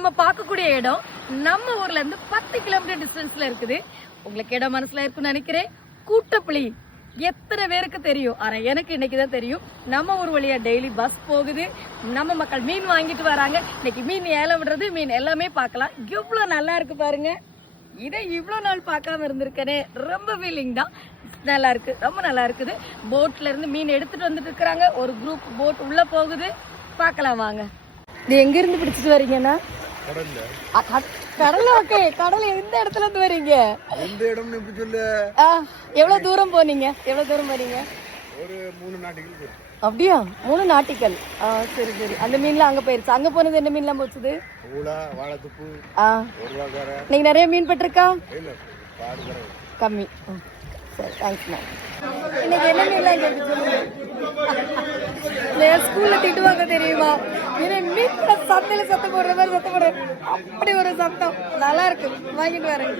நம்ம பார்க்கக்கூடிய இடம் நம்ம ஊர்ல இருந்து 10 கிலோமீட்டர் டிஸ்டன்ஸ்ல இருக்குது. உங்களுக்கு இடம் மனசுல இருக்குன்னு நினைக்கிறேன். கூட்டப்புளி எத்தனை பேருக்கு தெரியும்? ஆனா எனக்கு இன்னைக்குதான் தெரியும். நம்ம ஊர் வழியா டெய்லி பஸ் போகுது. நம்ம மக்கள் மீன் வாங்கிட்டு வராங்க. இன்னைக்கு மீன் ஏலம் விடுறது, மீன் எல்லாமே பார்க்கலாம். எவ்வளவு நல்லா இருக்கு பாருங்க. இதை இவ்வளவு நாள் பார்க்காம இருந்திருக்கனே, ரொம்ப ஃபீலிங் தான். நல்லா இருக்கு, ரொம்ப நல்லா இருக்குது. போட்ல இருந்து மீன் எடுத்துட்டு வந்துட்டு இருக்காங்க. ஒரு குரூப் போட் உள்ள போகுது. பார்க்கலாம் வாங்க. இது எங்க இருந்து பிடிச்சிட்டு வரீங்கன்னா? கடல்ல. ஓகே, கடல் எந்த இடத்துல இருந்து வரீங்க? எந்த இடம்னு எப்படி சொல்லு? எவ்வளவு தூரம் போனீங்க? எவ்வளவு தூரம் போறீங்க? ஒரு 3 நாட்டிகள். அப்படியா? 3 நாட்டிகள். சரி சரி. அந்த மீன்லாம் அங்க போயிருச்சு. அங்க போனது என்ன மீன்லாம் போச்சுது? ஊளா, வாழைத்துப்பு, நீங்க நிறைய மீன் பட்டிருக்கா? இல்ல, கம்மி. சரி, தேங்க்ஸ் மேம். இன்னைக்கு என்ன மீன்லாம் கேட்டு ஸ்கூல்ல திட்டுவாங்க தெரியுமா? மீன் சத்தையில சத்தம் போடுற மாதிரி சத்தம் போடுற, அப்படி ஒரு சத்தம் நல்லா இருக்கு. வாங்கிட்டு வரேன்.